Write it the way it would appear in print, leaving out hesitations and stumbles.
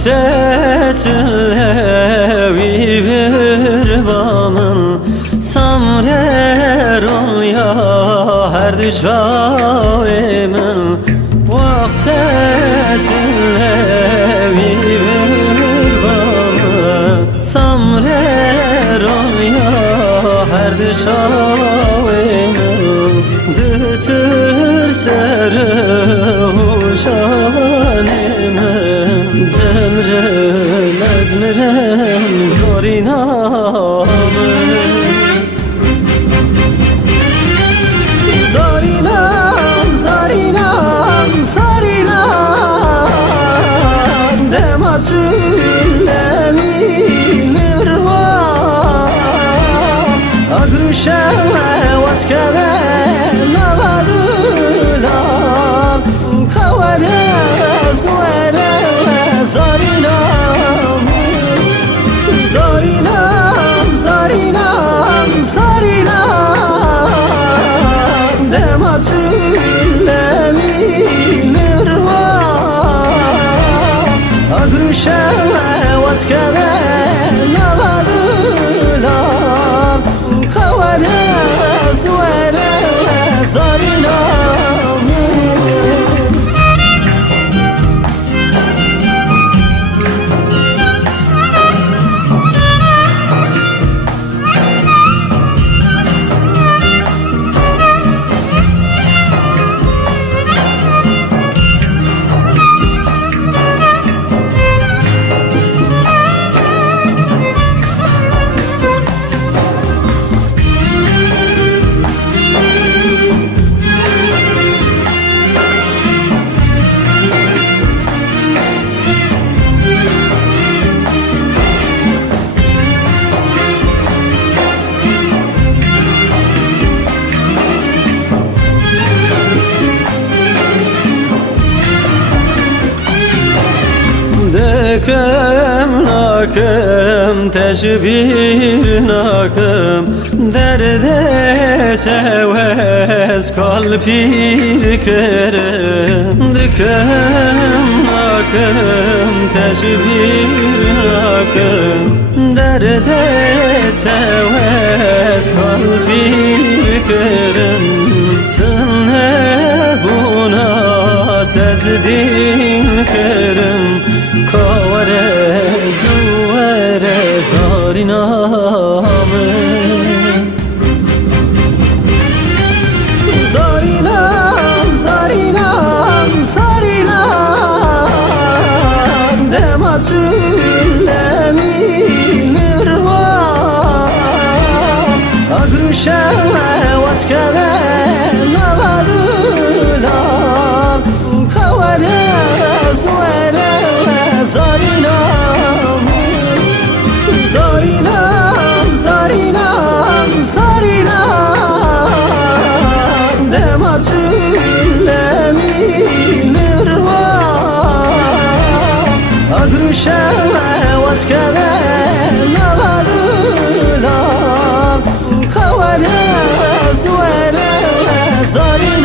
seçilevi bir bamın samrer ol ya her düşavimin vak seçilevi bir bamın samrer ol ya her düşavimin dütür serü uşanimin demrem ezmirem zor inamın zor inan, zor inan, zor inan dema süllemi mirvan agruşe vaskeve navadulan kavare zwere zor inan zor inan, zor inan, zor inan dema süllemi mirvan agruşe vaskeve navadulan kavare zwere zor inan Dekem nakem teşbir nakem derde tevez kalpir kerem dekem nakem teşbir nakem derde tevez kalpir kerem tınne buna tezdin kerem kavare zuere zor inamın zor inan, zor inan, zor inan dema süllemi mirvan agruşe vaskeve navadulan kavare zwere zor inan, zor inan, zor inan, zor inan dema süllemi mirvan agruşe vaskeve navadulan kavare zwere zor inan